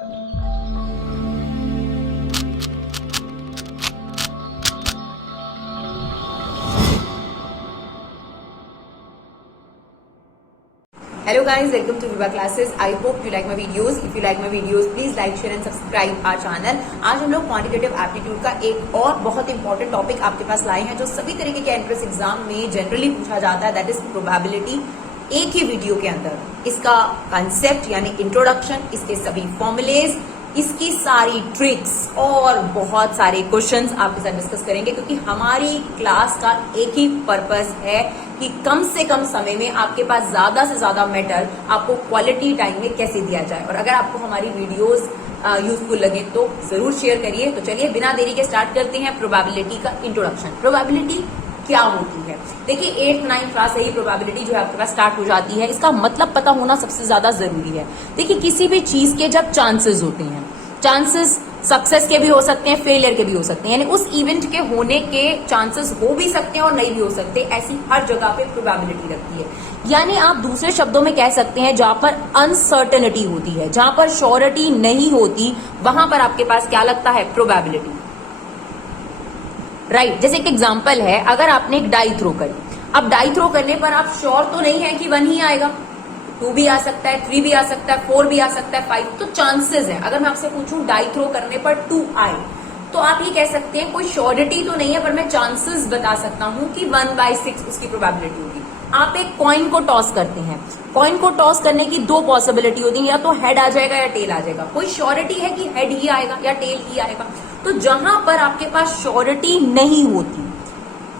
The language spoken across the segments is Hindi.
Hello guys, welcome to Viva Classes. I hope you like my videos. If you like my videos, please like, share and subscribe our channel. आज हम लोग क्वांटिटेटिव एप्टीट्यूड का एक और बहुत इंपॉर्टेंट टॉपिक आपके पास लाए हैं जो सभी तरीके के एंट्रेंस एग्जाम में जनरली पूछा जाता है, दैट इज प्रोबेबिलिटी। एक ही वीडियो के अंदर इसका कंसेप्ट यानी इंट्रोडक्शन, इसके सभी फॉर्मुलेज, इसकी सारी ट्रिक्स और बहुत सारे क्वेश्चंस आपके साथ डिस्कस करेंगे, क्योंकि हमारी क्लास का एक ही पर्पस है कि कम से कम समय में आपके पास ज्यादा से ज्यादा मैटर आपको क्वालिटी टाइम में कैसे दिया जाए। और अगर आपको हमारी वीडियोस यूजफुल लगे तो जरूर शेयर करिए। तो चलिए बिना देरी के स्टार्ट करते हैं प्रोबेबिलिटी का इंट्रोडक्शन। प्रोबेबिलिटी क्या होती है? देखिए 8th 9th क्लास से ही प्रोबेबिलिटी जो है आपके पास स्टार्ट हो जाती है। इसका मतलब पता होना सबसे ज्यादा जरूरी है। देखिए किसी भी चीज के जब चांसेस होते हैं, चांसेस सक्सेस के भी हो सकते हैं, फेलियर के भी हो सकते हैं, यानी उस इवेंट के होने के चांसेस हो भी सकते हैं और नहीं भी हो सकते। ऐसी हर जगह पे प्रोबेबिलिटी लगती है। यानी आप दूसरे शब्दों में कह सकते हैं जहां पर अनसर्टेनिटी होती है, जहां पर श्योरिटी नहीं होती, वहां पर आपके पास क्या लगता है? प्रोबेबिलिटी। राइट, जैसे एक एग्जांपल है, अगर आपने एक डाई थ्रो करी, अब डाई थ्रो करने पर आप श्योर तो नहीं है कि 1 ही आएगा, 2 भी आ सकता है, 3 भी आ सकता है, 4 भी आ सकता है, 5, तो चांसेस है। अगर मैं आपसे पूछूं डाई थ्रो करने पर 2 आए, तो आप ये कह सकते हैं कोई श्योरिटी तो नहीं है, पर मैं चांसेस बता सकता हूं कि 1/6 उसकी प्रोबेबिलिटी होगी। आप एक कॉइन को टॉस करते हैं, कॉइन को टॉस करने की 2 पॉसिबिलिटी होती है, या तो हेड आ जाएगा या टेल आ जाएगा। कोई श्योरिटी है कि हेड ही आएगा या टेल ही आएगा? तो जहां पर आपके पास श्योरिटी नहीं होती,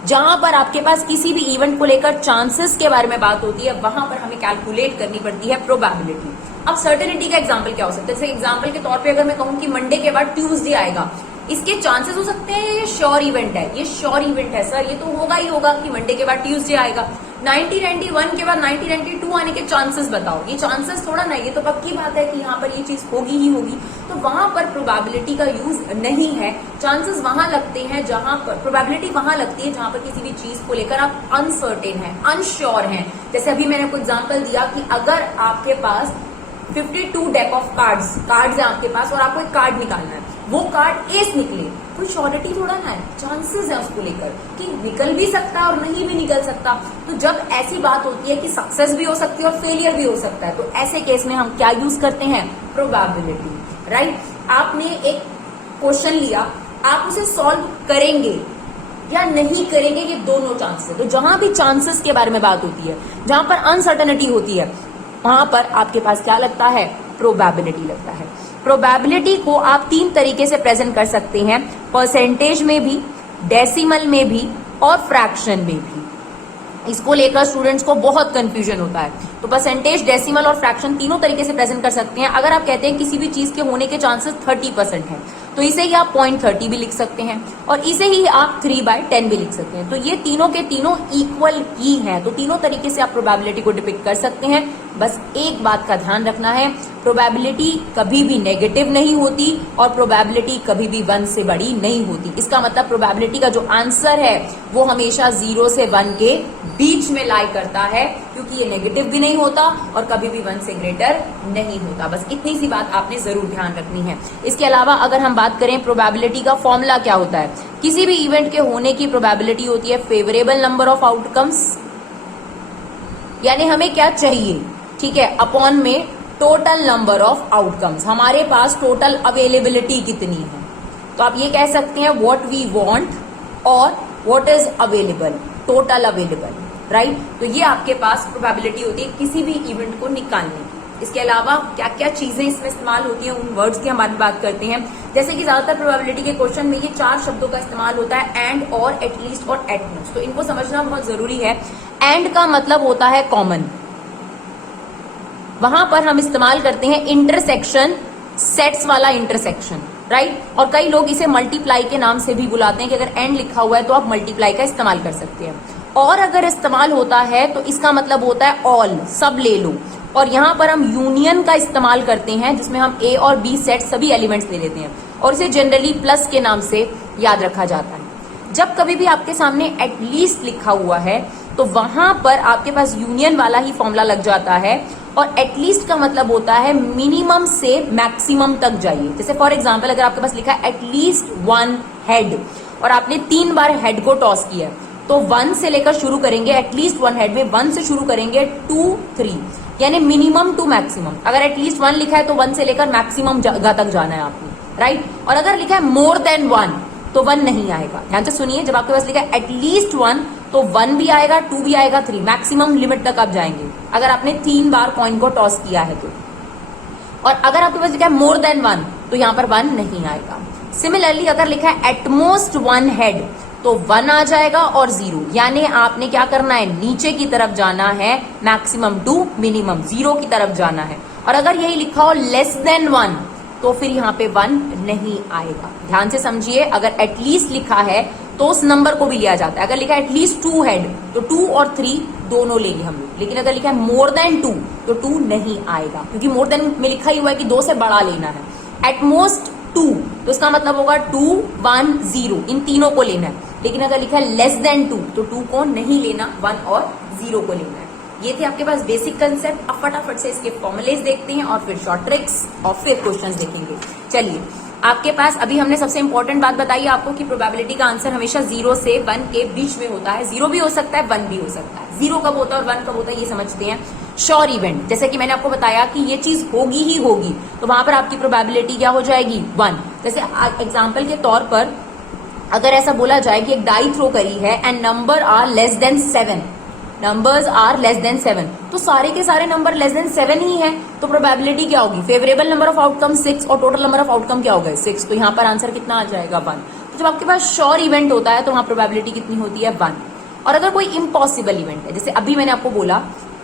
जहां पर आपके पास किसी भी इवेंट को लेकर चांसेस के बारे में बात होती है, वहां पर हमें कैलकुलेट करनी पड़ती है प्रोबेबिलिटी। अब सर्टेनिटी का एग्जांपल क्या हो सकता है? जैसे एग्जांपल के तौर पे अगर मैं कहूं कि मंडे के बाद ट्यूसडे आएगा, इसके चांसेस हो सकते हैं ये श्योर इवेंट है, ये श्योर इवेंट है सर, ये तो होगा ही होगा कि मंडे के बाद ट्यूसडे आएगा। 1991 के बाद 1992 आने के चांसेस बताओ, ये चांसेस थोड़ा ना, ये तो पक्की बात है कि यहाँ पर ये चीज होगी ही होगी। तो वहां पर प्रोबेबिलिटी का यूज नहीं है। चांसेस वहां लगते हैं जहां पर प्रोबेबिलिटी वहां लगती है जहां पर किसी भी चीज को लेकर आप अनसर्टेन है, अनश्योर हैं। जैसे अभी मैंने आपको एग्जाम्पल दिया कि अगर आपके पास 52 डेक ऑफ कार्ड्स है आपके पास और आपको एक कार्ड निकालना है, वो कार्ड एस निकले, कोई श्योरिटी थोड़ा ना है, चांसेस है उसको लेकर कि निकल भी सकता है और नहीं भी निकल सकता। तो जब ऐसी बात होती है कि सक्सेस भी हो सकती है और फेलियर भी हो सकता है, तो ऐसे केस में हम क्या यूज करते हैं? प्रोबेबिलिटी। राइट, आपने एक क्वेश्चन लिया, आप उसे सॉल्व करेंगे या नहीं करेंगे, ये दोनों चांसेस। तो जहां भी चांसेस के बारे में बात होती है, जहां पर अनसर्टेनिटी होती है, वहां पर आपके पास क्या लगता है? प्रोबेबिलिटी लगता है। प्रोबेबिलिटी को आप 3 तरीके से प्रेजेंट कर सकते हैं, परसेंटेज में भी, डेसिमल में भी और फ्रैक्शन में भी। इसको लेकर स्टूडेंट्स को बहुत कंफ्यूजन होता है। तो परसेंटेज, डेसिमल और फ्रैक्शन तीनों तरीके से प्रेजेंट कर सकते हैं। अगर आप कहते हैं किसी भी चीज के होने के चांसेस 30% है, तो इसे ही आप 0.30 भी लिख सकते हैं और इसे ही आप 3/10 भी लिख सकते हैं। तो ये तीनों के तीनों इक्वल ही हैं, तो तीनों तरीके से आप प्रोबेबिलिटी को डिपिक्ट कर सकते हैं। बस एक बात का ध्यान रखना है, प्रोबेबिलिटी कभी भी नेगेटिव नहीं होती और प्रोबेबिलिटी कभी भी 1 से बड़ी नहीं होती। इसका मतलब प्रोबेबिलिटी का जो आंसर है वो हमेशा 0 से 1 के बीच में लाई करता है, क्योंकि ये नेगेटिव भी नहीं होता और कभी भी 1 से ग्रेटर नहीं होता। बस इतनी सी बात आपने जरूर ध्यान रखनी है। इसके अलावा अगर हम बात करें प्रोबेबिलिटी का फॉर्मूला क्या होता है, किसी भी इवेंट के होने की प्रोबेबिलिटी होती है फेवरेबल नंबर ऑफ आउटकम्स, यानी हमें क्या चाहिए, ठीक है, अपॉन में टोटल नंबर ऑफ आउटकम्स। हमारे पास टोटल अवेलेबिलिटी कितनी है, तो आप ये कह सकते हैं व्हाट वी वांट और what is available, total available. Right, तो ये आपके पास प्रोबेबिलिटी होती है किसी भी इवेंट को निकालने की। इसके अलावा क्या क्या चीजें इसमें इस्तेमाल होती हैं, उन वर्ड्स की हम बात करते हैं। जैसे कि ज्यादातर प्रोबेबिलिटी के क्वेश्चन में ये 4 शब्दों का इस्तेमाल होता है, एंड, और, एटलीस्ट और एटमोस्ट। तो इनको समझना बहुत जरूरी है। एंड का मतलब होता है कॉमन, वहां पर हम इस्तेमाल करते हैं इंटरसेक्शन, सेट्स वाला इंटरसेक्शन। राइट, और कई लोग इसे मल्टीप्लाई के नाम से भी बुलाते हैं कि अगर एंड लिखा हुआ है तो आप मल्टीप्लाई का इस्तेमाल कर सकते हैं। और अगर इस्तेमाल होता है तो इसका मतलब होता है ऑल, सब ले लो। और यहां पर हम यूनियन का इस्तेमाल करते हैं, जिसमें हम ए और बी सेट सभी एलिमेंट्स ले लेते हैं और इसे जनरली प्लस के नाम से याद रखा जाता है। जब कभी भी आपके सामने एटलीस्ट लिखा हुआ है तो वहां पर आपके पास यूनियन वाला ही फॉर्मूला लग जाता है और एटलीस्ट का मतलब होता है मिनिमम से मैक्सिमम तक जाइए। जैसे फॉर एग्जाम्पल अगर आपके पास लिखा है एटलीस्ट 1 हेड और आपने 3 बार हेड को टॉस किया है, तो 1 से लेकर शुरू करेंगे, एटलीस्ट 1 हेड में 1 से शुरू करेंगे 2 3, यानी मिनिमम टू मैक्सिमम। अगर एटलीस्ट 1 लिखा है तो 1 से लेकर मैक्सिमम जगह तक जाना है आपने, राइट। और अगर लिखा है मोर देन 1 तो 1 नहीं आएगा। ध्यान से सुनिए, जब आपके पास लिखा है एटलीस्ट 1 तो 1 भी आएगा, 2 भी आएगा, 3, मैक्सिमम लिमिट तक आप जाएंगे अगर आपने 3 बार कॉइन को टॉस किया है तो। और अगर आपके पास लिखा है मोर देन 1 तो यहां पर 1 नहीं आएगा। सिमिलरली अगर लिखा है एटमोस्ट 1 हेड तो 1 आ जाएगा और 0, यानी आपने क्या करना है, नीचे की तरफ जाना है, मैक्सिमम टू मिनिमम 0 की तरफ जाना है। और अगर यही लिखा हो लेस देन 1 तो फिर यहाँ पे 1 नहीं आएगा। ध्यान से समझिए, अगर एटलीस्ट लिखा है तो उस नंबर को भी लिया जाता है। अगर लिखा है एटलीस्ट 2 हेड तो 2 और 3 दोनों लेंगे हम लोग, लेकिन अगर लिखा है मोर देन 2 तो 2 नहीं आएगा, क्योंकि मोर देन में लिखा ही हुआ है कि 2 से बड़ा लेना है। एटमोस्ट 2 तो इसका मतलब होगा 2 1 0, इन तीनों को लेना है। लेकिन अगर लिखा है लेस देन 2 तो 2 को नहीं लेना, 1 और 0 को लेना है। ये थे आपके पास बेसिक कंसेप्ट। अब फटाफट से इसके फॉर्मुलेज देखते हैं और फिर शॉर्ट ट्रिक्स और फिर क्वेश्चंस देखेंगे। चलिए, आपके पास अभी हमने सबसे इंपॉर्टेंट बात बताई आपको कि प्रोबेबिलिटी का आंसर हमेशा 0 से 1 के बीच में होता है। 0 भी हो सकता है, 1 भी हो सकता है। 0 कब होता है और 1 कब होता है ये समझते हैं। श्योर इवेंट, जैसे कि मैंने आपको बताया कि ये चीज होगी ही होगी, तो वहां पर आपकी प्रोबेबिलिटी क्या हो जाएगी, 1। जैसे एग्जाम्पल के तौर पर अगर ऐसा बोला जाए कि एक डाई थ्रो करी है and number are less than 7, numbers are less than 7, तो सारे के सारे नंबर लेस देन 7 ही है, तो प्रोबेबिलिटी क्या होगी, फेवरेबल नंबर ऑफ आउटकम 6 और टोटल नंबर ऑफ आउटकम क्या होगा 6, तो यहाँ पर आंसर कितना आ जाएगा 1। तो जब आपके पास श्योर इवेंट होता है तो वहां प्रोबेबिलिटी कितनी होती है 1। और अगर कोई इम्पॉसिबल इवेंट है, जैसे अभी मैंने आपको बोला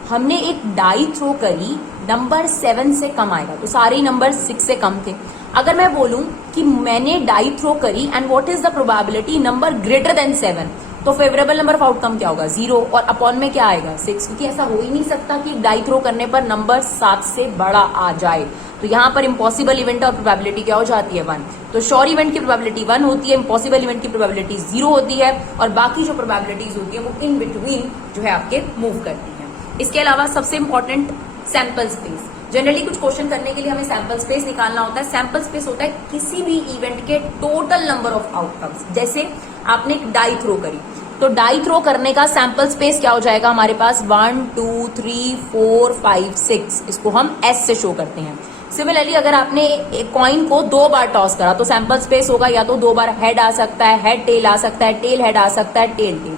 हमने एक डाई थ्रो करी, नंबर 7 से कम आएगा, तो सारे नंबर 6 से कम थे। अगर मैं बोलूं कि मैंने डाई थ्रो करी and what is the probability number greater than 7, तो फेवरेबल नंबर ऑफ आउटकम क्या होगा 0 और अपॉन में क्या आएगा 6, क्योंकि ऐसा हो ही नहीं सकता कि डाई थ्रो करने पर नंबर 7 से बड़ा आ जाए। तो यहाँ पर इम्पॉसिबल इवेंट और प्रोबेबिलिटी क्या हो जाती है 1। तो श्योर इवेंट की प्रोबेबिलिटी 1 होती है, इम्पॉसिबल इवेंट की प्रोबेबिलिटी 0 होती है, और बाकी जो प्रोबेबिलिटीज होती है वो इन बिटवीन जो है आपके मूव करती है। इसके अलावा सबसे इंपॉर्टेंट सैंपल स्पेस। जनरली कुछ क्वेश्चन करने के लिए हमें सैंपल स्पेस निकालना होता है। सैंपल स्पेस होता है किसी भी इवेंट के टोटल नंबर ऑफ आउटकम्स। जैसे आपने एक डाई थ्रो करी, तो डाई थ्रो करने का सैंपल स्पेस क्या हो जाएगा हमारे पास 1 2 3 4 5 6, इसको हम एस से शो करते हैं। सिमिलरली अगर आपने एक कॉइन को 2 बार टॉस करा तो सैंपल स्पेस होगा या तो 2 बार हेड आ सकता है, हेड टेल आ सकता है, टेल हेड आ सकता है, टेल टेल।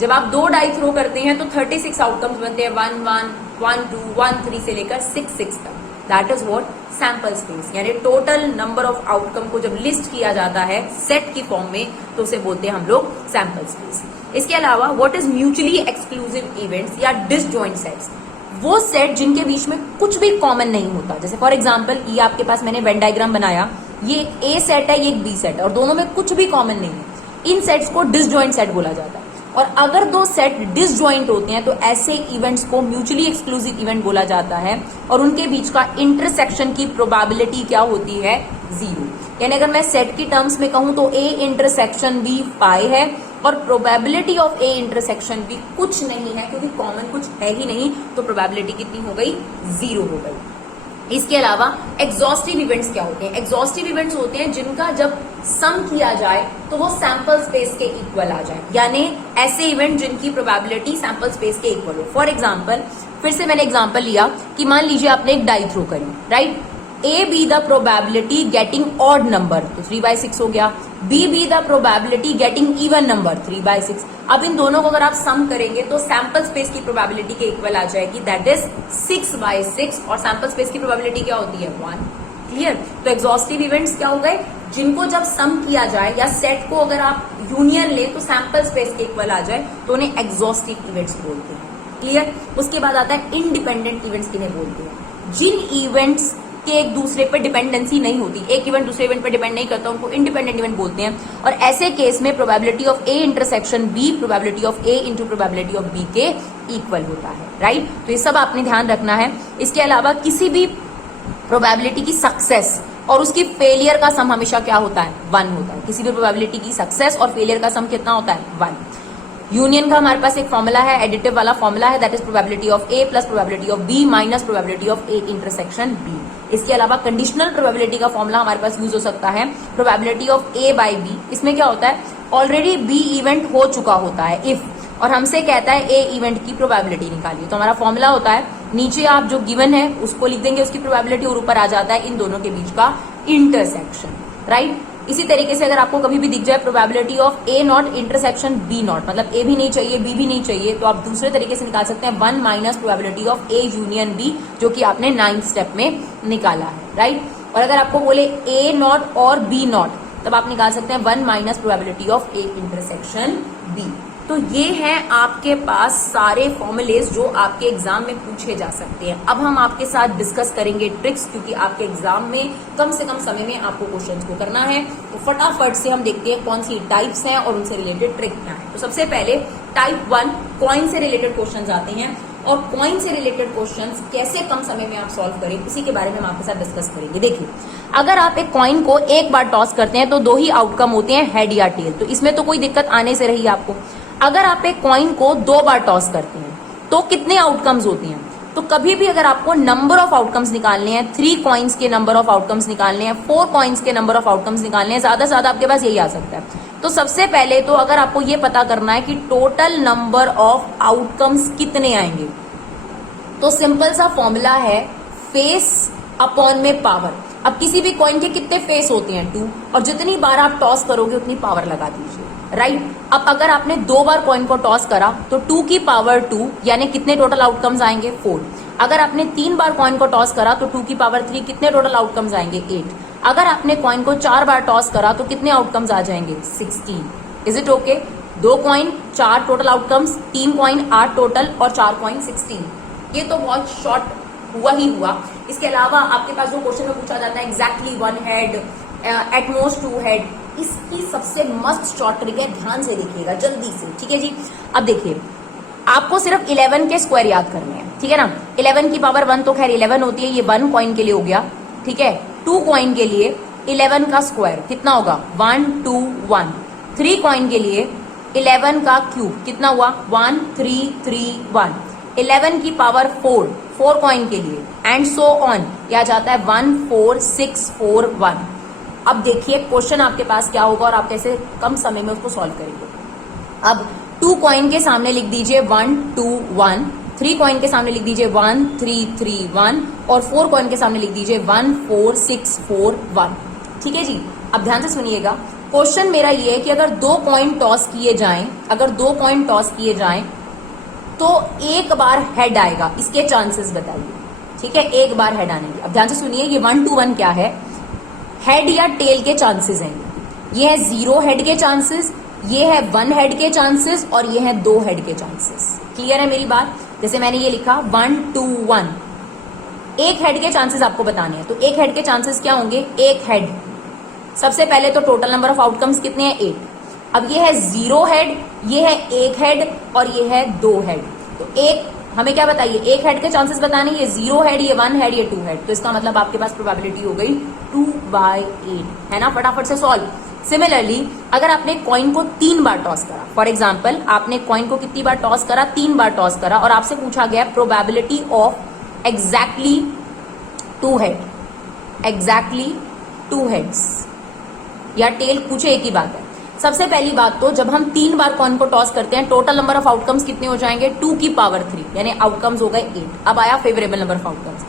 जब आप 2 डाई थ्रो करते हैं तो 36 आउटकम्स बनते हैं, 1 1 1 2 1 3 से लेकर 6 6 तक। That is what sample space, यानी टोटल नंबर ऑफ आउटकम को जब लिस्ट किया जाता है सेट की फॉर्म में तो उसे बोलते हैं हम लोग सैंपल स्पेस। इसके अलावा what is mutually exclusive events या डिसजॉइंट सेट्स, वो सेट जिनके बीच में कुछ भी कॉमन नहीं होता। जैसे फॉर एग्जाम्पल ये आपके पास मैंने वेन डायग्राम बनाया, ये एक ए सेट है, ये एक बी सेट है और दोनों में कुछ भी कॉमन नहीं है। इन सेट्स को डिसजॉइंट सेट बोला जाता है। और अगर 2 सेट डिसजॉइंट होते हैं तो ऐसे इवेंट्स को म्यूचुअली एक्सक्लूसिव इवेंट बोला जाता है, और उनके बीच का इंटरसेक्शन की प्रोबेबिलिटी क्या होती है 0। यानी अगर मैं सेट की टर्म्स में कहूं तो ए इंटरसेक्शन बी पाई है और probability of A intersection B कुछ नहीं है, क्योंकि कॉमन कुछ है ही नहीं, तो प्रोबेबिलिटी कितनी हो गई 0 हो गई। इसके अलावा एग्जॉस्टिव इवेंट्स क्या होते हैं, एग्जॉस्टिव इवेंट्स होते हैं जिनका जब सम किया जाए तो वो सैंपल स्पेस के इक्वल आ जाए, यानी ऐसे इवेंट जिनकी प्रोबेबिलिटी सैंपल स्पेस के इक्वल हो। फॉर एग्जांपल, फिर से मैंने एग्जांपल लिया कि मान लीजिए आपने एक डाई थ्रो करी, right, A B the probability getting odd number तो 3/6 हो गया, B B the probability getting even number 3/6। अब इन दोनों को अगर आप सम करेंगे तो सैंपल स्पेस की प्रोबेबिलिटी के इक्वल आ जाएगी, दैट इज 6/6, और सैंपल स्पेस की प्रोबेबिलिटी क्या होती है 1। क्लियर। तो एग्जॉस्टिव इवेंट्स क्या हो गए, जिनको जब सम किया जाए या सेट को अगर आप यूनियन ले तो सैंपल स्पेस के इक्वल आ जाए तो उन्हें एग्जॉस्टिव इवेंट्स बोलते हैं। क्लियर। उसके बाद आता है इंडिपेंडेंट इवेंट्स किन्हें बोलते हैं, जिन इवेंट्स के एक दूसरे पर डिपेंडेंसी नहीं होती, एक इवेंट दूसरे इवेंट पर डिपेंड नहीं करता, उनको इंडिपेंडेंट इवेंट बोलते हैं। और ऐसे केस में probability of A intersection B probability of A into probability of B के इक्वल होता है, राइट। तो ये सब आपने ध्यान रखना है। इसके अलावा किसी भी प्रोबेबिलिटी की सक्सेस और उसकी फेलियर का सम हमेशा क्या होता है 1 होता है। किसी भी प्रोबेबिलिटी की सक्सेस और फेलियर का सम कितना होता है 1। यूनियन का हमारे पास एक फॉर्मूला है, एडिटिव वाला फॉर्मूला है, that is probability of A plus probability of B minus probability of A intersection B. इसके अलावा कंडीशनल प्रोबेबिलिटी का फॉर्मूला हमारे पास यूज हो सकता है, probability of A by B. इसमें क्या होता है, ऑलरेडी बी इवेंट हो चुका होता है इफ, और हमसे कहता है ए इवेंट की प्रोबेबिलिटी निकालिए। तो हमारा फॉर्मूला होता है, नीचे आप जो गिवन है उसको लिख देंगे उसकी प्रोबेबिलिटी, और ऊपर आ जाता है इन दोनों के बीच का इंटरसेक्शन, राइट। इसी तरीके से अगर आपको कभी भी दिख जाए probability of A not intersection B not, मतलब ए भी नहीं चाहिए बी भी नहीं चाहिए, तो आप दूसरे तरीके से निकाल सकते हैं 1 minus probability of A union B, जो कि आपने 9th स्टेप में निकाला है, राइट। और अगर आपको बोले ए नॉट और बी नॉट, तब आप निकाल सकते हैं 1 minus probability of A intersection B. तो ये हैं आपके पास सारे फॉर्मुलेज जो आपके एग्जाम में पूछे जा सकते हैं। अब हम आपके साथ डिस्कस करेंगे ट्रिक्स, क्योंकि आपके एग्जाम में कम से कम समय में आपको क्वेश्चंस को करना है। तो फटाफट से हम देखते हैं कौन सी टाइप्स हैं और उनसे रिलेटेड ट्रिक क्या है। तो सबसे पहले टाइप 1 कॉइन से रिलेटेड क्वेश्चन आते हैं, और कॉइन से रिलेटेड क्वेश्चंस कैसे कम समय में आप सॉल्व करें, इसी के बारे में हम आपके साथ डिस्कस करेंगे। देखिए, अगर आप एक कॉइन को एक बार टॉस करते हैं तो 2 ही आउटकम होते हैं, हेड या टेल, तो इसमें तो कोई दिक्कत आने से रही आपको। अगर आप एक कॉइन को 2 बार टॉस करते हैं तो कितने आउटकम्स होते हैं, तो कभी भी अगर आपको नंबर ऑफ आउटकम्स निकालने हैं, 3 कॉइन्स के नंबर ऑफ आउटकम्स निकालने हैं, 4 कॉइन्स के नंबर ऑफ आउटकम्स निकालने हैं, ज्यादा से ज्यादा आपके पास यही आ सकता है। तो सबसे पहले तो अगर आपको ये पता करना है कि टोटल नंबर ऑफ आउटकम्स कितने आएंगे, तो सिंपल सा फॉर्मूला है फेस अपॉन में पावर। अब किसी भी कॉइन के कितने फेस होते हैं, 2, और जितनी बार आप टॉस करोगे उतनी पावर लगा दीजिए, राइट। अब अगर आपने 2 बार कॉइन को टॉस करा तो 2 की पावर 2, यानी कितने टोटल आउटकम्स आएंगे, 4। अगर आपने 3 बार कॉइन को टॉस करा तो 2 की पावर 3, कितने टोटल आउटकम्स आएंगे, 8। अगर आपने कॉइन को 4 बार टॉस करा तो कितने आउटकम्स आ जाएंगे, 16। Is it okay? 2 coin 4 total outcomes, 3 coin 8 total, और 4 कॉइन 16। ये तो बहुत शॉर्ट हुआ ही हुआ। इसके अलावा आपके पास जो क्वेश्चन में पूछा जाता है एग्जैक्टली 1 हेड, एटमोस्ट 2 हेड, इसकी सबसे मस्त शॉर्ट ट्रिक है, ध्यान से देखिएगा जल्दी से, ठीक है जी। अब देखिए, आपको सिर्फ 11 के स्क्वायर याद करने हैं, ठीक है ना। 11 की पावर 1 तो खैर 11 होती है, ये 1 कॉइन के लिए हो गया, ठीक है। 2 कॉइन के लिए 11 का स्क्वायर कितना होगा, 1 2 1। 3 कॉइन के लिए 11 का क्यूब कितना हुआ, 1 3 3 1। 11 की पावर 4 4 कॉइन के लिए, एंड सो ऑन, यह जाता है 1 4 6 4 1। अब देखिए क्वेश्चन आपके पास क्या होगा और आप कैसे कम समय में उसको सॉल्व करेंगे। अब 2 कॉइन के सामने लिख दीजिए 1 2 1, 3 कॉइन के सामने लिख दीजिए 1 3 3 1, और 4 कॉइन के सामने लिख दीजिए 1 4 6 4 1, ठीक है जी। अब ध्यान से सुनिएगा, क्वेश्चन मेरा ये है कि अगर 2 कॉइन टॉस किए जाएं, अगर 2 कॉइन टॉस किए जाएं तो एक बार हेड आएगा, इसके चांसेस बताइए, ठीक है, एक बार हेड आने के। अब ध्यान से सुनिए, ये 1 2 1 क्या है, हेड या टेल के चांसेस हैं। ये है 0 हेड के चांसेस, ये है 1 हेड के चांसेस, और ये है 2 हेड के चांसेस। क्लियर है मेरी बात? जैसे मैंने ये लिखा 1 2 1, एक हेड के चांसेस आपको बताने हैं, तो एक हेड के चांसेस क्या होंगे, एक हेड। सबसे पहले तो टोटल नंबर ऑफ आउटकम्स कितने हैं, 8। अब ये है 0 हेड, ये है 1 हेड, और ये है 2 हेड। तो एक हमें क्या बताइए, एक हेड के चांसेस बताने, ये 0 हेड, ये 1 हेड, ये 2 हेड। तो इसका मतलब आपके पास प्रोबेबिलिटी हो गई 2/8, है ना। फटाफट से सॉल्व। सिमिलरली अगर आपने कॉइन को 3 बार टॉस करा, फॉर एग्जाम्पल आपने कॉइन को कितनी बार टॉस करा, 3 बार टॉस करा, और आपसे पूछा गया probability of exactly 2 head, exactly 2 heads या टेल, पूछे एक ही बात है। सबसे पहली बात तो जब हम 3 बार कॉइन को टॉस करते हैं, टोटल नंबर ऑफ आउटकम्स कितने हो जाएंगे, 2 की पावर 3, यानी आउटकम्स हो गए 8। अब आया favourable number of outcomes.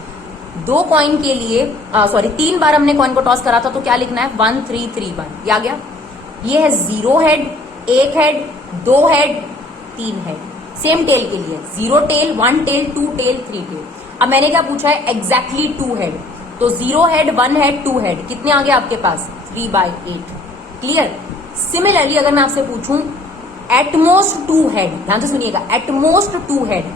2 coin के लिए 3 बार हमने कॉइन को टॉस करा था, तो क्या लिखना है, 1 3 3 1। ये आ गया। ये है 0 head, 1 head, 2 head, 3 head. Same tail के लिए 0 टेल, 1 टेल, 2 टेल, 3 टेल। अब मैंने क्या पूछा है, एग्जैक्टली 2 हेड, तो 0 हेड, 1 हेड, 2 हेड, कितने आ गए आपके पास, 3/8। क्लियर। सिमिलरली अगर मैं आपसे पूछूं एटमोस्ट 2 हेड, ध्यान से सुनिएगा, एटमोस्ट 2 हेड,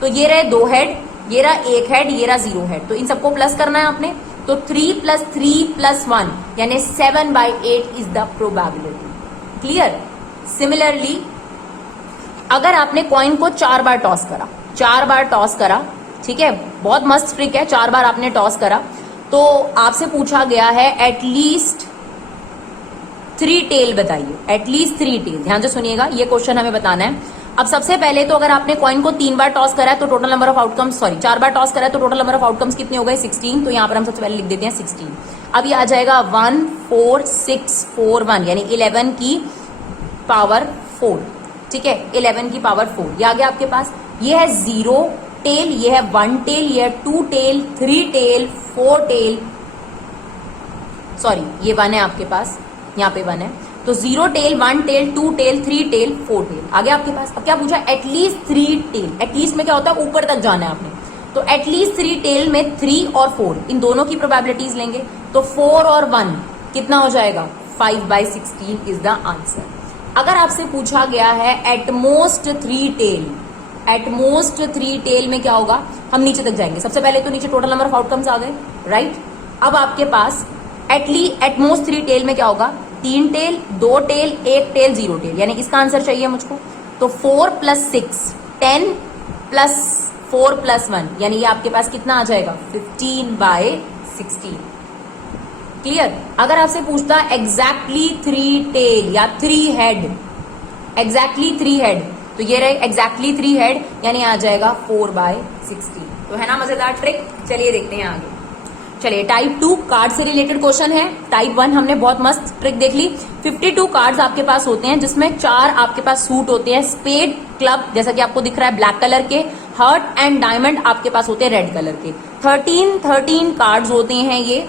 तो ये रहे 2 हेड, ये रहा 1 हेड, ये रहा 0 हेड, तो इन सबको प्लस करना है आपने। तो 3 + 3 + 1 यानी 7/8 is the probability. Clear. Similarly अगर आपने कॉइन को 4 बार टॉस करा, 4 बार टॉस करा, ठीक है, बहुत मस्त ट्रिक है, 4 बार आपने टॉस करा, तो आपसे पूछा गया है एटलीस्ट 3 टेल बताइए, एटलीस्ट 3 टेल। ध्यान से सुनिएगा, ये क्वेश्चन हमें बताना है। अब सबसे पहले तो अगर आपने कॉइन को 3 बार टॉस करा है तो total number of outcomes, sorry 4 bar toss करा है तो टोटल नंबर ऑफ आउटकम्स कितने हो गए? 16। तो यहाँ पर हम सबसे पहले लिख देते हैं 16। अब ये आ जाएगा 1 4 6 4 1, यानी 11 की पावर 4। ठीक है, 11 की पावर 4 ये आ गया आपके पास। ये है 0 टेल, ये है 1 टेल, ये है 2 टेल, 3 टेल, 4 टेल, सॉरी ये 1 है आपके पास, यहाँ पे 1 है। तो 0 tail, 1 tail, 2 tail, 3 tail, 4 tail आ गया आपके पास। अब क्या पूछा? At least 3 tell. एटलीस्ट में क्या होता है? ऊपर तक जाना है आपने। तो एटलीस्ट 3 टेल में 3 और 4 इन दोनों की प्रोबेबिलिटीज लेंगे। तो 4 और 1 कितना हो जाएगा? 5/16 इज द आंसर। अगर आपसे पूछा गया है एटमोस्ट 3 टेल, एटमोस्ट 3 टेल में क्या होगा? हम नीचे तक जाएंगे। सबसे पहले तो नीचे टोटल नंबर ऑफ आउटकम्स आ गए, राइट। अब आपके पास एटमोस्ट 3 टेल में क्या होगा? 3 टेल, 2 टेल, 1 टेल, 0 टेल, यानी इसका आंसर चाहिए मुझको। तो 4 + 6 10 + 4 + 1, यानी ये आपके पास कितना आ जाएगा? 15/16। क्लियर? अगर आपसे पूछता एग्जैक्टली 3 टेल या 3 हेड, एग्जैक्टली 3 हेड, तो ये रहे एग्जैक्टली 3 हेड, यानी आ जाएगा 4/16। तो है ना मजेदार ट्रिक। चलिए देखते हैं आगे। चलिए टाइप 2 कार्ड से रिलेटेड क्वेश्चन है। टाइप 1 हमने बहुत मस्त ट्रिक देख ली। 52 कार्ड्स आपके पास होते हैं, जिसमें 4 आपके पास सूट होते हैं, स्पेड, क्लब जैसा कि आपको दिख रहा है ब्लैक कलर के, हार्ट एंड डायमंड आपके पास होते हैं रेड कलर के। 13 कार्ड्स होते हैं ये।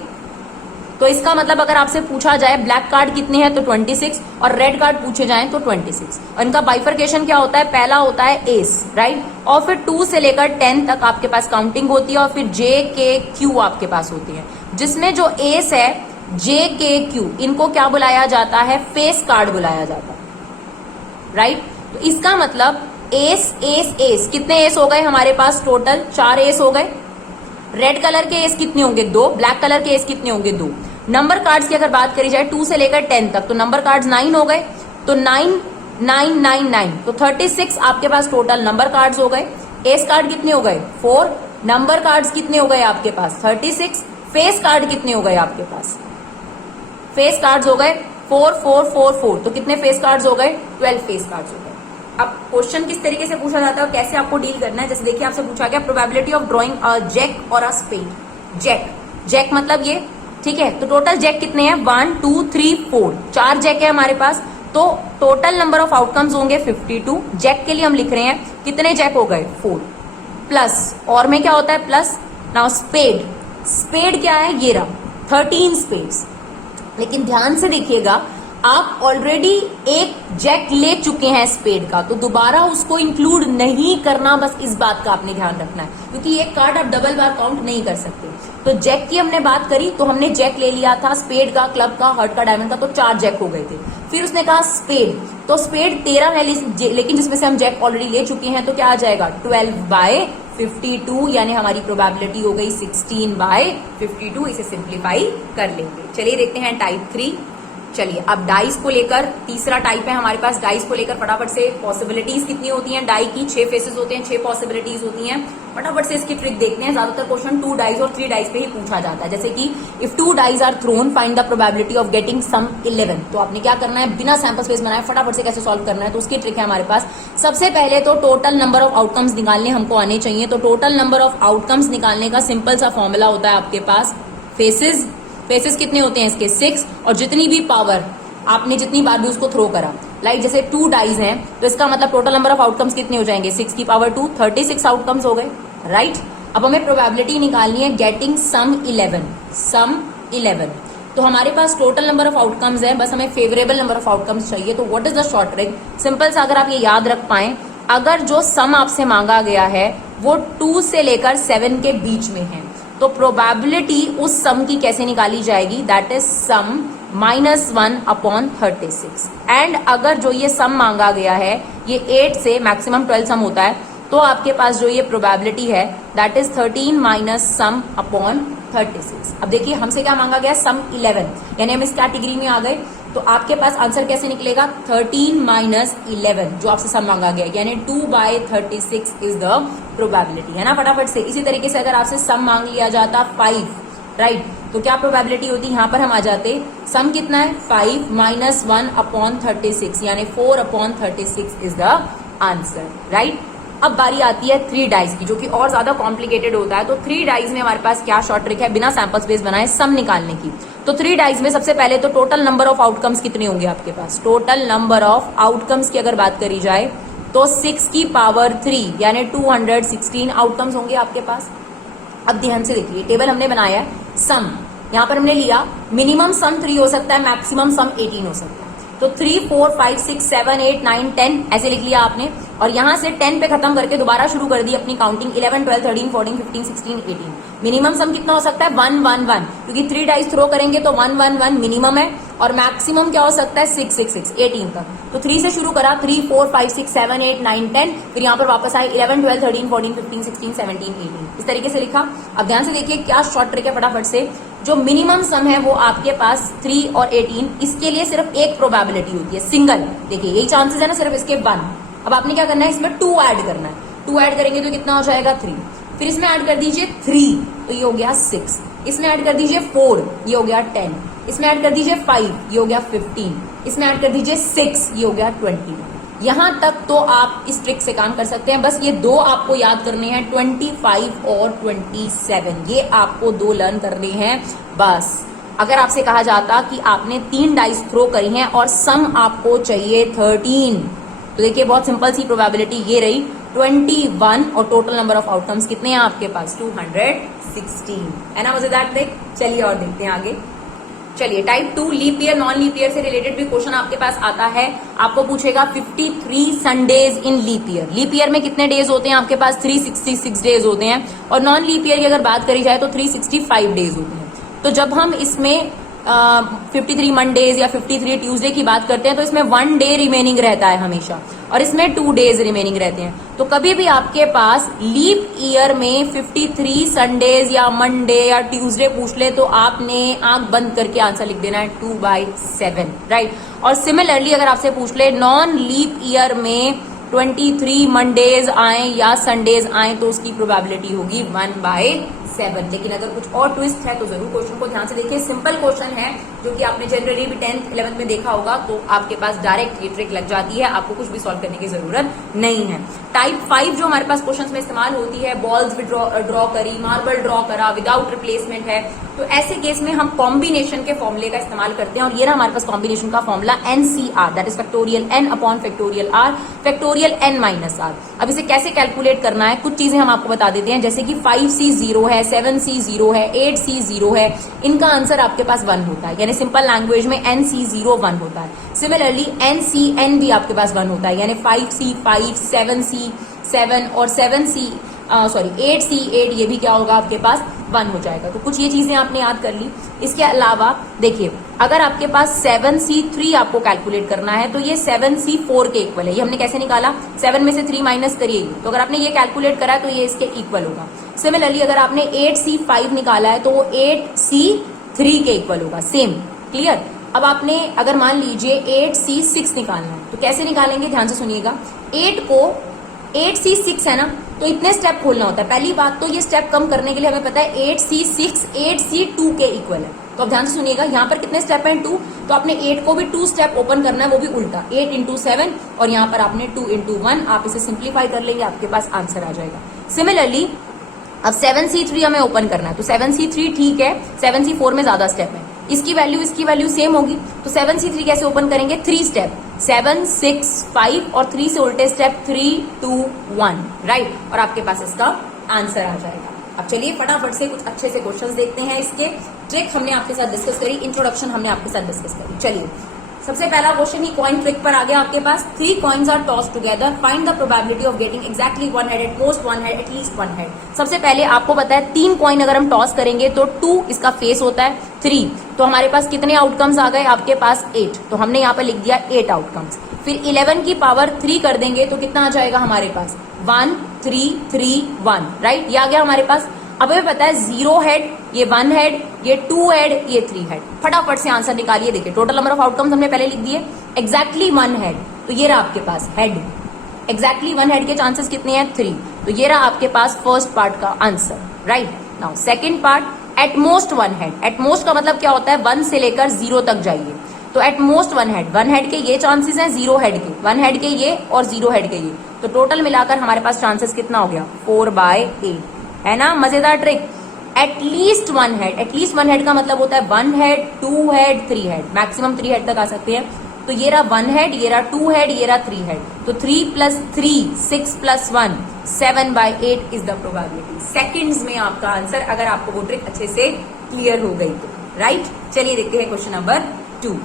तो इसका मतलब अगर आपसे पूछा जाए ब्लैक कार्ड कितने हैं तो 26, और रेड कार्ड पूछे जाएं तो 26। और इनका बाइफर्केशन क्या होता है? पहला होता है एस, राइट, और फिर 2 से लेकर 10 तक आपके पास काउंटिंग होती है, और फिर जे के क्यू आपके पास होती है, जिसमें जो एस है, जे के क्यू, इनको क्या बुलाया जाता है? फेस कार्ड बुलाया जाता है, राइट। तो इसका मतलब एस एस एस, कितने एस हो गए हमारे पास? टोटल 4 एस हो गए। रेड कलर के एस कितने होंगे? 2। ब्लैक कलर के एस कितने होंगे? 2। नंबर कार्ड्स की अगर बात करी जाए 2 से लेकर 10 तक, तो नंबर कार्ड्स 9 हो गए। तो 9 9 9 9, तो 36 आपके पास टोटल नंबर कार्ड्स हो गए। एस कार्ड कितने हो गए? 4। नंबर कार्ड्स कितने हो गए आपके पास? 36। फेस कार्ड कितने हो गए आपके पास? फेस कार्ड्स हो गए 4 4 4 4, तो कितने फेस कार्ड्स हो गए? 12 फेस कार्ड्स हो गए। अब क्वेश्चन किस तरीके से पूछा जाता है और कैसे आपको डील करना है, जैसे देखिए आपसे पूछा गया probability of drawing a jack और अ स्पेड। जैक, जैक मतलब ये, ठीक है। तो टोटल जैक कितने हैं? 1 2 3 4, 4 जैक है हमारे पास। तो टोटल नंबर ऑफ आउटकम्स होंगे 52। जैक के लिए हम लिख रहे हैं कितने जैक हो गए? 4 प्लस, और में क्या होता है? प्लस। नाउ स्पेड, स्पेड क्या है? ये रहा 13 स्पेड्स। लेकिन ध्यान से देखिएगा, आप ऑलरेडी एक जैक ले चुके हैं स्पेड का, तो दोबारा उसको इंक्लूड नहीं करना, बस इस बात का आपने ध्यान रखना है, क्योंकि एक कार्ड आप डबल बार काउंट नहीं कर सकते। तो जैक की हमने बात करी, तो हमने जैक ले लिया था, स्पेड का, क्लब का, हार्ट का, डायमंड का, तो 4 जैक हो गए थे। फिर उसने कहा स्पेड, तो स्पेड 13 है, लेकिन जिसमें से हम जैक ऑलरेडी ले चुके हैं, तो क्या आ जाएगा? 12/52, यानी हमारी प्रोबेबिलिटी हो गई 16/52। इसे सिंप्लीफाई कर लेंगे। चलिए देखते हैं टाइप 3। चलिए अब डाइस को लेकर, तीसरा टाइप है हमारे पास। डाइस को लेकर फटाफट से पॉसिबिलिटीज कितनी होती हैं डाई की? 6 फेसेस होते हैं, 6 पॉसिबिलिटीज होती हैं। फटाफट से इसकी ट्रिक देखते हैं। ज्यादातर क्वेश्चन 2 डाइस और 3 डाइस पे ही पूछा जाता है, जैसे कि if 2 dice are thrown find the probability of getting sum 11। तो आपने क्या करना है? बिना सैंपल स्पेस बनाए फटाफट से कैसे सॉल्व करना है, तो उसकी ट्रिक है हमारे पास। सबसे पहले तो टोटल नंबर ऑफ आउटकम्स निकालने हमको आने चाहिए। तो टोटल नंबर ऑफ आउटकम्स निकालने का सिंपल सा फॉर्मूला होता है आपके पास फेसेस। फेसेस कितने होते हैं इसके? 6, और जितनी भी पावर आपने जितनी बार भी उसको थ्रो करा, लाइक जैसे 2 डाइज हैं, तो इसका मतलब टोटल नंबर ऑफ आउटकम्स कितने हो जाएंगे? 6 की पावर 2, 36 आउटकम्स हो गए, राइट। अब हमें प्रोबेबिलिटी निकालनी है गेटिंग सम 11, सम 11। तो हमारे पास टोटल नंबर ऑफ आउटकम्स है, बस हमें फेवरेबल नंबर ऑफ आउटकम्स चाहिए। तो what is the short trick? Simple सा अगर आप ये याद रख पाए, अगर जो सम आपसे मांगा गया है वो 2 से लेकर 7 के बीच में है, तो प्रोबेबिलिटी उस सम की कैसे निकाली जाएगी? That is some -1/36। एंड अगर जो ये सम मांगा गया है ये 8 से मैक्सिमम 12 सम होता है, तो आपके पास जो ये प्रोबेबिलिटी है दैट इज 13 - sum/36। अब देखिए हमसे क्या मांगा गया? सम 11, यानी हम इस कैटेगरी में आ गए। तो आपके पास आंसर कैसे निकलेगा? 13 - 11 जो आपसे सम मांगा गया, यानी 2/36 इज द प्रोबेबिलिटी, है ना। फटाफट से इसी तरीके से अगर आपसे सम मांग लिया जाता 5 राइट। तो क्या प्रोबेबिलिटी होती, यहाँ पर हम आ जाते, सम कितना है 5 माइनस 1/36 यानी 4/36 इज द आंसर, राइट। अब बारी आती है 3 डाइज की, जो कि और ज्यादा कॉम्प्लिकेटेड होता है। तो 3 डाइज में हमारे पास क्या शॉर्ट ट्रिक है, बिना सैंपल स्पेस बनाए सम निकालने की। तो 3 डाइज में सबसे पहले तो टोटल नंबर ऑफ आउटकम्स कितने होंगे आपके पास, टोटल नंबर ऑफ आउटकम्स की अगर बात करी जाए तो 6 की पावर 3 यानी 216 आउटकम्स होंगे आपके पास। अब ध्यान से देखिए, टेबल हमने बनाया है सम, यहाँ पर हमने लिया मिनिमम सम 3 हो सकता है, मैक्सिमम सम 18 हो सकता है। तो 3 4 5 6 7 8 9 10 ऐसे लिख लिया आपने, और यहां से 10 पे खत्म करके दोबारा शुरू कर दी अपनी काउंटिंग, 11 12 13 14 15 16 18। मिनिमम सम कितना हो सकता है 1 1 1, क्योंकि 3 डाइस थ्रो करेंगे तो 1 1 1 मिनिमम है, और मैक्सिमम क्या हो सकता है 6 6 6 18 तक। तो 3 से शुरू करा, 3 4 5 6 7 8 9 10, फिर यहाँ पर वापस आए 11 12 13 14 15 16 17 18, इस तरीके से लिखा। अब ध्यान से देखिए क्या शॉर्ट ट्रिक है, फटाफट से। जो मिनिमम सम है वो आपके पास 3 और 18, इसके लिए सिर्फ एक प्रोबेबिलिटी होती है, सिंगल। देखिए यही चांसेस है ना सिर्फ इसके 1। अब आपने क्या करना है, इसमें 2 ऐड करना है, 2 ऐड करेंगे तो कितना हो जाएगा 3, फिर इसमें ऐड कर दीजिए 3 तो ये हो गया 6, इसमें ऐड कर दीजिए 4 ये हो गया 10, इसमें ऐड कर दीजिए 5 ये हो गया 15, इसमें ऐड कर दीजिए 6 ये हो गया 20। यहां तक तो आप इस ट्रिक से काम कर सकते हैं। बस ये 2 आपको याद करने हैं, 25 और 27, ये आपको 2 लर्न करने हैं बस। अगर आपसे कहा जाता कि आपने 3 डाइस थ्रो करी हैं और सम आपको चाहिए 13, तो देखिए बहुत सिंपल सी प्रोबेबिलिटी ये रही 21, और टोटल नंबर ऑफ आउटकम्स कितने हैं आपके पास 216, है ना मजेदार ट्रिक। चलिए और देखते हैं आगे। चलिए type 2 leap year non leap year से रिलेटेड भी क्वेश्चन आपके पास आता है। आपको पूछेगा 53 Sundays in leap year. Leap year में कितने डेज होते हैं आपके पास 366 डेज होते हैं, और नॉन लीप ईयर की अगर बात करी जाए तो 365 डेज होते हैं। तो जब हम इसमें 53 मंडेज या 53 ट्यूसडे की बात करते हैं तो इसमें 1 डे रिमेनिंग रहता है हमेशा, और इसमें 2 डेज रिमेनिंग रहते हैं। तो कभी भी आपके पास लीप ईयर में 53 संडेज या मंडे या ट्यूसडे पूछ ले तो आपने आंख बंद करके आंसर लिख देना है 2/7, राइट। और सिमिलरली अगर आपसे पूछ ले नॉन लीप ईयर में 23 मंडेज आए या संडेज आए तो उसकी प्रोबेबिलिटी होगी 1/7। लेकिन अगर कुछ और ट्विस्ट है तो जरूर क्वेश्चन को ध्यान से देखिए। सिंपल क्वेश्चन है जो कि आपने जनरली भी 10th 11th में देखा होगा, तो आपके पास डायरेक्ट ये ट्रिक लग जाती है, आपको कुछ भी सॉल्व करने की जरूरत नहीं है। टाइप 5 जो हमारे पास क्वेश्चन में इस्तेमाल होती है, बॉल्स भी ड्रॉ करी, मार्बल ड्रॉ करा विदाउट रिप्लेसमेंट है, तो ऐसे केस में हम कॉम्बिनेशन के फॉर्मूले का इस्तेमाल करते हैं। और ये ना हमारे पास कॉम्बिनेशन का formula NCR, that is factorial n upon factorial r factorial n minus r। अब इसे कैसे कैलकुलेट करना है, कुछ चीजें हम आपको बता देते हैं, जैसे कि 5C 0 है, 7C 0 है, 8C 0 है, इनका आंसर आपके पास 1 होता है, यानी सिंपल लैंग्वेज में NC 0 1 होता है। सिमिलरली NCN भी आपके पास 1 होता है, यानी 5C 5, 7C 7 और 8C 8, ये भी क्या होगा आपके पास 1 हो जाएगा। तो कुछ ये चीजें आपने याद कर ली। इसके अलावा देखिए अगर आपके पास 7C 3 आपको कैलकुलेट करना है तो ये 7C 4 के इक्वल है। ये हमने कैसे निकाला, 7 में से 3 माइनस करिए, तो अगर आपने ये कैलकुलेट करा है तो ये इसके इक्वल होगा। सिमिलरली अगर आपने 8C 5 निकाला है तो वो 8C 3 के इक्वल होगा, सेम, क्लियर। अब आपने अगर मान लीजिए 8C 6 निकालना है तो कैसे निकालेंगे, ध्यान से सुनिएगा। 8C 6 है ना, तो इतने स्टेप खोलना होता है। पहली बात तो ये स्टेप कम करने के लिए हमें पता है 8C 6 8C 2 के इक्वल है। तो अब ध्यान से सुनिएगा, यहाँ पर कितने स्टेप हैं 2, तो आपने 8 को भी 2 स्टेप ओपन करना है, वो भी उल्टा 8 × 7, और यहाँ पर आपने 2 × 1, आप इसे सिंप्लीफाई कर लेंगे, आपके पास आंसर आ जाएगा। सिमिलरली अब 7C 3 हमें ओपन करना है, तो 7C 3 ठीक है, 7C 4 में ज्यादा स्टेप है, इसकी वैल्यू सेम होगी। तो 7C 3 कैसे ओपन करेंगे, 3 स्टेप, 7 6 5 और 3 से उल्टे स्टेप 3 2 1, राइट, और आपके पास इसका आंसर आ जाएगा। अब चलिए फटाफट से कुछ अच्छे से क्वेश्चंस देखते हैं। इसके ट्रिक हमने आपके साथ डिस्कस करी, इंट्रोडक्शन हमने आपके साथ डिस्कस करी। चलिए सबसे पहला क्वेश्चन ही कॉइन ट्रिक पर आ गया आपके पास। 3 coins are tossed together, find the probability of getting exactly 1 head, at most 1 head, at least 1 head. सबसे पहले आपको पता है 3 कॉइन अगर हम टॉस करेंगे तो 2 इसका फेस होता है, 3 तो हमारे पास कितने आउटकम्स आ गए आपके पास 8, तो हमने यहाँ पे लिख दिया 8 आउटकम्स। फिर 11 की पावर 3 कर देंगे तो कितना आ जाएगा हमारे पास 1 3 3 1, राइट, ये आ गया हमारे पास। अब हमें पता है 0 हेड, ये 1 हेड, ये 2 हेड, ये 3 हेड। फटाफट से आंसर निकालिए। देखिए टोटल नंबर ऑफ आउटकम्स हमने पहले लिख दिए, एग्जैक्टली 1 हेड, तो ये रहा आपके पास हेड, एग्जैक्टली 1 हेड के चांसेस कितने हैं 3, तो ये रहा आपके पास फर्स्ट पार्ट का answer, right. Now second part, at most one head, at most का मतलब क्या होता है, 1 से लेकर 0 तक जाइए, तो एटमोस्ट वन हेड के ये चांसेस हैं, 0 हेड के, 1 हेड के ये और 0 हेड के ये, तो टोटल मिलाकर हमारे पास चांसेस कितना हो गया, 4/8, है ना, मजेदार ट्रिक। एटलीस्ट वन हेड का मतलब होता है 1 head, 2 head, 3 head, maximum 3 head तक आ सकते हैं। तो ये रहा 1 हेड, ये रहा 2 हेड, ये रहा 3 हेड, तो 3 + 3 6 + 1 7/8 इज द प्रोबेबिलिटी। सेकंड्स में आपका आंसर, अगर आपको वो ट्रिक अच्छे से क्लियर हो गई तो, राइट। चलिए देखते हैं question number 2।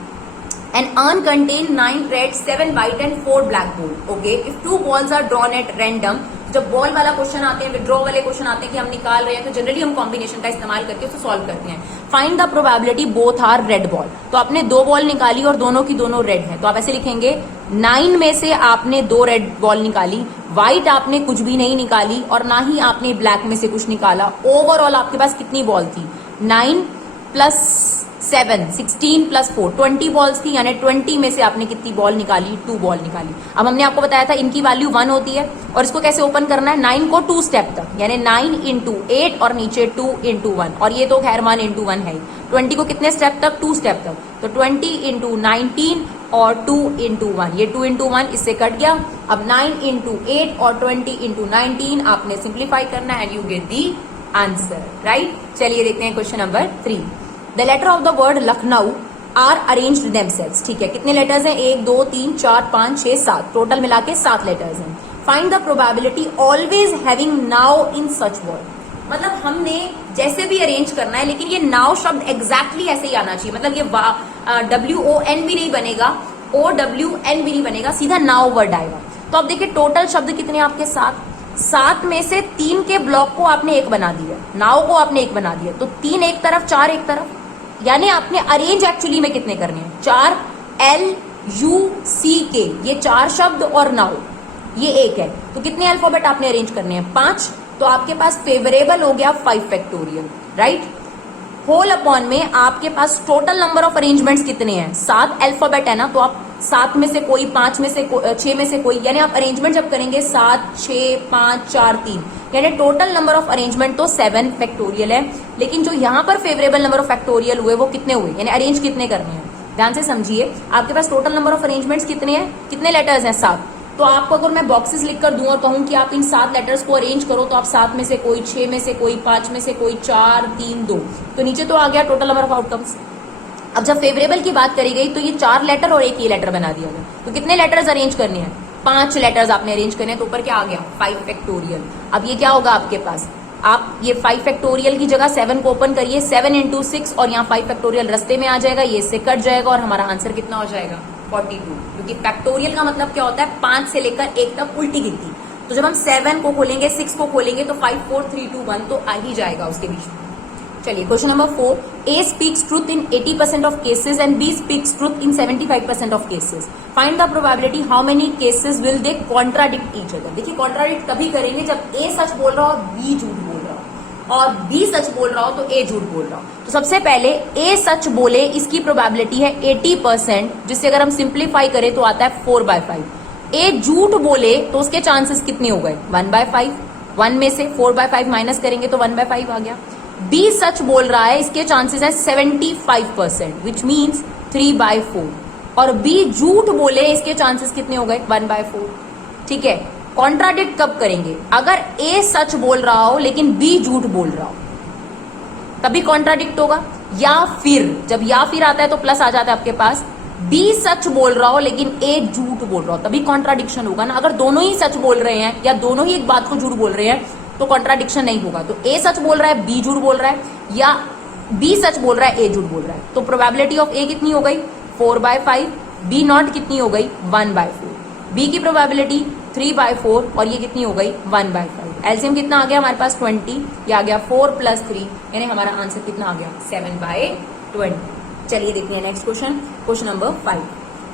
An urn contains 9 red, 7 white and 4 black ball. Okay, if 2 balls are drawn at random, जब बॉल वाला क्वेश्चन आते हैं, विड्रॉ वाले क्वेश्चन आते हैं कि हम निकाल रहे हैं, तो जनरली हम कॉम्बिनेशन का इस्तेमाल करके उसको सॉल्व करते हैं। Find the probability both are red ball. तो आपने 2 बॉल निकाली और दोनों की दोनों रेड है, तो आप ऐसे लिखेंगे 9 में से आपने 2 रेड बॉल निकाली, व्हाइट आपने कुछ भी नहीं निकाली और ना ही आपने ब्लैक में से कुछ निकाला। ओवरऑल आपके पास कितनी बॉल थी, 9 + 7 16 + 4 20 बॉल्स थी, यानी 20 में से आपने कितनी बॉल निकाली, 2 बॉल निकाली। अब हमने आपको बताया था इनकी वैल्यू 1 होती है और इसको कैसे ओपन करना है, 9 को 2 स्टेप तक, यानी 9 × 8 और नीचे 2 × 1, और ये तो खैर 1 × 1 है। 20 को कितने स्टेप तक, 2 स्टेप तक, तो 20 × 19 और 2 × 1, ये 2 × 1 इससे कट गया। अब 9 × 8 और 20 × 19 आपने सिंप्लीफाई करना है and you get the answer, right. चलिए देखते हैं question number 3। The letter of the word Lucknow are arranged themselves. ठीक है, कितने लेटर्स हैं, 1 2 3 4 5 6 7, टोटल मिला के 7 लेटर्स हैं। Find the probability always having now in such word. मतलब हमने जैसे भी अरेंज करना है, लेकिन ये नाउ शब्द एग्जैक्टली ऐसे ही आना चाहिए, मतलब ये WON भी नहीं बनेगा, OWN भी नहीं बनेगा, सीधा नाउ वर्ड आएगा। तो अब देखिए टोटल शब्द कितने आपके 7 में से 3 के ब्लॉक को आपने 1 बना दिया, नाउ को आपने 1 बना दिया, तो 3 एक तरफ 4 एक तरफ, यानी आपने अरेंज एक्चुअली में कितने करने हैं, 4 LUCK, ये 4 शब्द और नाउ ये 1 है, तो कितने अल्फाबेट आपने अरेंज करने हैं, 5। तो आपके पास फेवरेबल हो गया 5 फैक्टोरियल, राइट। होल अपॉन में आपके पास टोटल नंबर ऑफ अरेंजमेंट्स कितने हैं, 7 अल्फाबेट है ना, तो आप 7 में से कोई, 5 में से 6 में से कोई, यानी आप अरेंजमेंट जब करेंगे 7 6 5 4 3, यानी टोटल नंबर ऑफ अरेंजमेंट तो 7 फैक्टोरियल है। लेकिन जो यहाँ पर फेवरेबल नंबर ऑफ फैक्टोरियल हुए वो कितने हुए, यानी अरेंज कितने करने हैं, ध्यान से समझिए। आपके पास टोटल नंबर ऑफ अरेंजमेंट्स कितने हैं, कितने लेटर्स हैं, 7। तो आपको अगर मैं बॉक्सेस लिखकर दूं और कहूं कि आप इन 7 लेटर्स को अरेंज करो, तो आप 7 में से कोई, 6 में से कोई, 5 में से कोई, 4 3 2, तो नीचे तो आ गया टोटल नंबर ऑफ आउटकम्स। अब जब फेवरेबल की बात करी गई तो ये 4 लेटर और 1 ये लेटर बना दिया गया, तो कितने लेटर्स अरेंज करने हैं, 5 लेटर्स आपने अरेंज करने हैं, तो ऊपर क्या आ गया 5 फैक्टोरियल। अब ये क्या होगा आपके पास, आप ये 5 फैक्टोरियल की जगह 7 को ओपन करिए, 7 × 6 और यहाँ 5 फैक्टोरियल रस्ते में आ जाएगा, ये इससे कट जाएगा और हमारा आंसर कितना हो जाएगा 42, क्योंकि फैक्टोरियल का मतलब क्या होता है 5 से लेकर 1 तक उल्टी गिनती। तो जब हम 7 को खोलेंगे, 6 को खोलेंगे तो 5 4 3 2 1 तो आ ही जाएगा उसके बीच में। चलिए question number 4, A speaks truth in 80% of cases and B speaks truth in 75% of cases. Find the probability how many cases will they contradict each other. देखिए कॉन्ट्राडिक्ट तभी करेंगे जब A सच बोल रहा हो, B झूठ बोल रहा हो, और B सच बोल रहा हो तो A झूठ बोल रहा हो। तो सबसे पहले A सच बोले, इसकी प्रोबेबिलिटी है 80%, जिससे अगर हम सिंप्लीफाई करें तो आता है 4/5। A झूठ बोले तो उसके चांसेस कितने हो गए 1/5, 1 में से 4/5 माइनस करेंगे तो 1/5 आ गया। B सच बोल रहा है, इसके चांसेस है 75%, विच मीन्स 3/4, और B झूठ बोले, इसके चांसेस कितने हो गए 1/4। ठीक है, कॉन्ट्राडिक्ट कब करेंगे, अगर A सच बोल रहा हो लेकिन B झूठ बोल रहा हो तभी कॉन्ट्राडिक्ट होगा, या फिर जब या फिर आता है तो प्लस आ जाता है आपके पास, B सच बोल रहा हो लेकिन A झूठ बोल रहा हो तभी कॉन्ट्राडिक्शन होगा ना। अगर दोनों ही सच बोल रहे हैं या दोनों ही एक बात को झूठ बोल रहे हैं तो कॉन्ट्राडिक्शन नहीं होगा। तो A सच बोल रहा है, B झूठ बोल रहा है, या B सच बोल रहा है, A झूठ बोल रहा है, तो प्रोबेबिलिटी ऑफ A कितनी हो गई 4/5, B नॉट कितनी हो गई 1/4, B की प्रोबेबिलिटी 3/4 और ये कितनी हो गई 1/5। एलसीएम कितना आ गया हमारे पास 20, ये आ गया 4 + 3, यानी हमारा आंसर कितना आ गया 7/20। चलिए देखते हैं next question, question number 5।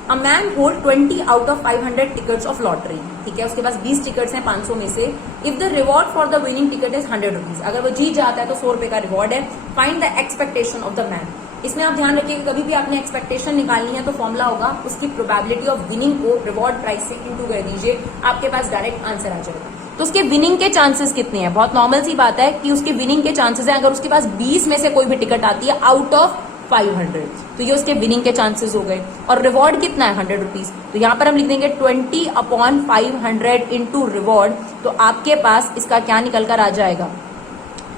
A man hold 20 out of 500 tickets of lottery. ठीक है, उसके पास 20 टिकट्स हैं 500 में से। If the reward for the winning ticket is 100 rupees, अगर वो जीत जाता है तो 100 रुपए का रिवॉर्ड है। Find the expectation of the man. इसमें आप ध्यान रखिएगा कभी भी आपने एक्सपेक्टेशन निकालनी है तो फॉर्मुला होगा उसकी प्रोबेबिलिटी ऑफ विनिंग को रिवॉर्ड प्राइस से इंटू कर दीजिए, आपके पास डायरेक्ट आंसर आ जाएगा। तो उसके विनिंग के चांसेस कितने हैं? बहुत नॉर्मल सी बात है कि उसके विनिंग के चांसेस हैं अगर उसके पास 20 में से कोई भी टिकट आती है आउट ऑफ 500, तो ये उसके विनिंग के चांसेस हो गए। और रिवॉर्ड कितना है? 100 रुपीज। तो यहां पर हम लिख देंगे 20/500 इंटू रिवॉर्ड। तो आपके पास इसका क्या निकल कर आ जाएगा?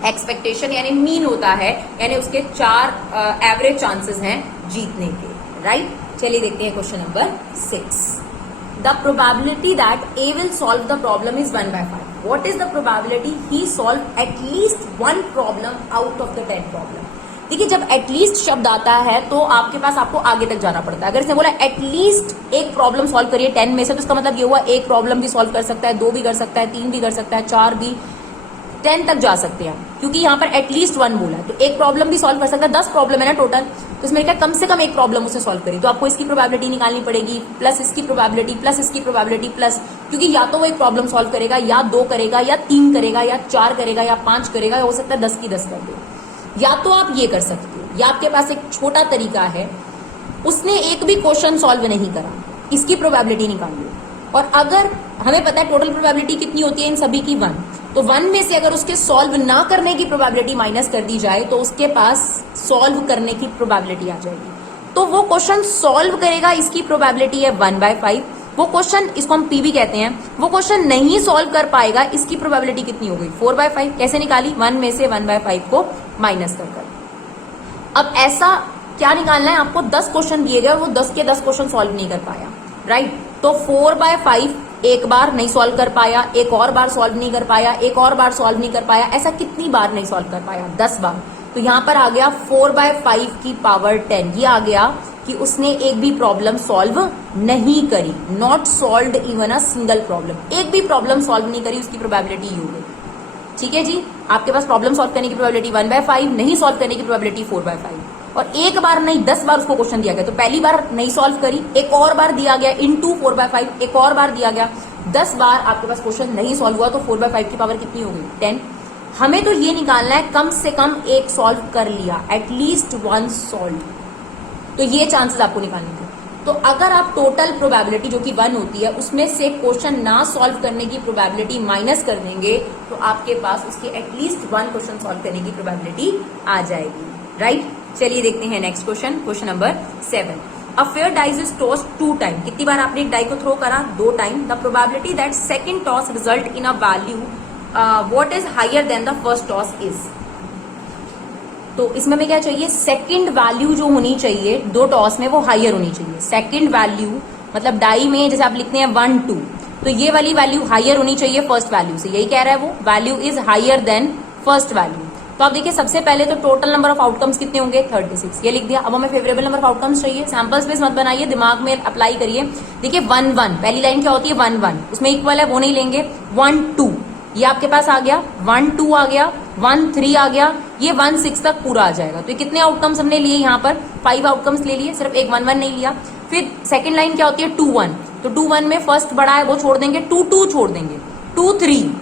एक्सपेक्टेशन यानी मीन होता है, यानी उसके 4 एवरेज चांसेस हैं जीतने के, राइट। चलिए देखते हैं question number 6। The probability that A will solve the problem is 1/5। What is the probability he solve at least 1 problem out of the 10 problem? देखिए, जब एटलीस्ट शब्द आता है तो आपके पास आपको आगे तक जाना पड़ता है। अगर इसने बोला एटलीस्ट एक प्रॉब्लम सॉल्व करिए 10 में से, तो इसका मतलब ये हुआ एक प्रॉब्लम भी सॉल्व कर सकता है, 2 भी कर सकता है, 3 भी कर सकता है, 4 भी, 10 तक जा सकते हैं, क्योंकि यहाँ पर एटलीस्ट 1 बोला है। तो एक प्रॉब्लम भी सॉल्व कर सकता है, 10 प्रॉब्लम है ना टोटल, तो इसमें क्या कम से कम एक प्रॉब्लम उसे सॉल्व करी। तो आपको इसकी प्रोबेबिलिटी निकालनी पड़ेगी, प्लस इसकी प्रोबेबिलिटी, प्लस इसकी प्रोबेबिलिटी, प्लस, क्योंकि या तो वो एक प्रॉब्लम सॉल्व करेगा, या 2 करेगा, या 3 करेगा, या 4 करेगा, या 5 करेगा, या हो सकता है 10 की 10 कर दे। या तो आप ये कर सकते हो, या आपके पास एक छोटा तरीका है, उसने एक भी क्वेश्चन सॉल्व नहीं करा, इसकी प्रोबेबिलिटी निकाल लो। और अगर हमें पता है टोटल प्रोबेबिलिटी कितनी होती है इन सभी की 1, तो 1 में से अगर उसके सॉल्व ना करने की प्रोबेबिलिटी माइनस कर दी जाए तो उसके पास सॉल्व करने की प्रोबेबिलिटी आ जाएगी। तो वो क्वेश्चन सॉल्व करेगा, इसकी प्रोबेबिलिटी है 1/5। वो क्वेश्चन, इसको हम पी भी कहते हैं, वो क्वेश्चन नहीं सॉल्व कर पाएगा, इसकी प्रोबेबिलिटी कितनी हो गई? 4/5। कैसे निकाली? 1 में से 1/5 को माइनस कर। अब ऐसा क्या निकालना है आपको? 10 क्वेश्चन दिए गए, वो 10 के 10 क्वेश्चन सॉल्व नहीं कर पाया, राइट। तो 4/5 एक बार नहीं सॉल्व कर पाया, एक और बार सॉल्व नहीं कर पाया, एक और बार सॉल्व नहीं कर पाया, ऐसा कितनी बार नहीं सॉल्व कर पाया? 10 बार। तो यहां पर आ गया 4/5 की पावर 10। ये आ गया कि उसने एक भी प्रॉब्लम सॉल्व नहीं करी, not solved even a single problem. एक भी प्रॉब्लम सॉल्व नहीं करी, उसकी प्रोबेबिलिटी ये हो गई। ठीक है जी, आपके पास प्रॉब्लम सॉल्व करने की प्रोबेबिलिटी 1/5, नहीं सॉल्व करने की प्रोबेबिलिटी 4/5। और एक बार नहीं 10 बार उसको क्वेश्चन दिया गया, तो पहली बार नहीं सॉल्व करी, एक और बार दिया गया इनटू 4/5, एक और बार दिया गया, 10 बार आपके पास क्वेश्चन नहीं सॉल्व हुआ, तो 4/5 की पावर कितनी हो गई? 10। हमें तो ये निकालना है कम से कम एक सॉल्व कर लिया, एटलीस्ट 1 सॉल्व। तो ये चांसेस आपको निकालने थे। तो अगर आप टोटल प्रोबेबिलिटी जो कि 1 होती है उसमें से क्वेश्चन ना सॉल्व करने की प्रोबेबिलिटी माइनस कर देंगे, तो आपके पास उसके एटलीस्ट 1 क्वेश्चन सॉल्व करने की प्रोबेबिलिटी आ जाएगी, राइट। चलिए देखते हैं next question, question number 7। A fair dice is tossed 2 time. कितनी बार आपने एक डाई को थ्रो करा? 2 time. The probability that second toss result in a value what is higher than the first toss is. तो इसमें हमें क्या चाहिए? सेकंड वैल्यू जो होनी चाहिए 2 टॉस में, वो हायर होनी चाहिए। सेकंड वैल्यू मतलब डाई में जैसे आप लिखते हैं 1 2, तो ये वाली वैल्यू हायर होनी चाहिए फर्स्ट वैल्यू से, यही कह रहा है वो, value is higher than first value. तो आप देखिए सबसे पहले तो टोटल नंबर ऑफ आउटकम्स कितने होंगे? 36, ये लिख दिया। अब हमें फेवरेबल नंबर ऑफ आउटकम्स चाहिए, सैंपल स्पेस मत बनाइए, दिमाग में अप्लाई करिए। देखिए 1 1 पहली लाइन क्या होती है? 1 1, उसमें इक्वल है वो नहीं लेंगे। 1 2 ये आपके पास आ गया, 1 2 आ गया, 1 3 आ गया, ये 1 6 तक पूरा आ जाएगा। तो ये कितने आउटकम्स हमने लिए? यहाँ पर 5 आउटकम्स ले लिए, सिर्फ एक 1 1 नहीं लिया। फिर सेकंड लाइन क्या होती है? 2 1, तो 2 1 में फर्स्ट बड़ा है वो छोड़ देंगे, 2 2 छोड़ देंगे, 2 3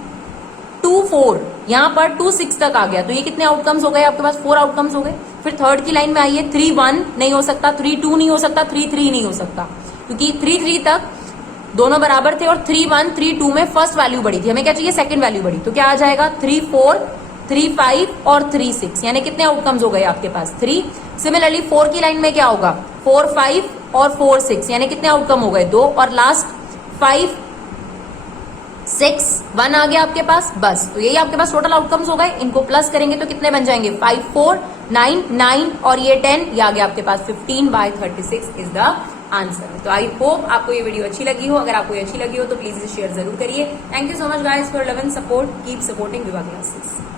2 4, यहाँ पर 2 6 तक आ गया। तो ये कितने आउटकम्स हो गए आपके पास? 4 आउटकम्स हो गए। फिर थर्ड की लाइन में आइए, 3 1 नहीं हो सकता, 3 2 नहीं हो सकता, 3 3 नहीं हो सकता, क्योंकि 3 3 तक दोनों बराबर थे और 3 1 3 2 में फर्स्ट वैल्यू बड़ी थी, हमें क्या चाहिए? सेकंड वैल्यू बड़ी। तो क्या आ जाएगा? 3 4 3 5 और 3 6, यानी कितने आउटकम्स हो गए आपके पास? 3। सिमिलरली 4 की लाइन में क्या होगा? 4 5 और 4 6, यानी कितने आउटकम हो गए? 2। और लास्ट 5 6 1 आ गया आपके पास, बस। तो यही आपके पास टोटल आउटकम्स हो गए। इनको प्लस करेंगे तो कितने बन जाएंगे? 5 4 9 9 और ये 10, ये आ गया आपके पास 15/36 इज द आंसर। तो आई होप आपको ये वीडियो अच्छी लगी हो। अगर आपको ये अच्छी लगी हो तो प्लीज इसे शेयर जरूर करिए। Thank you so much guys for love and support. Keep supporting विवा क्लासेस।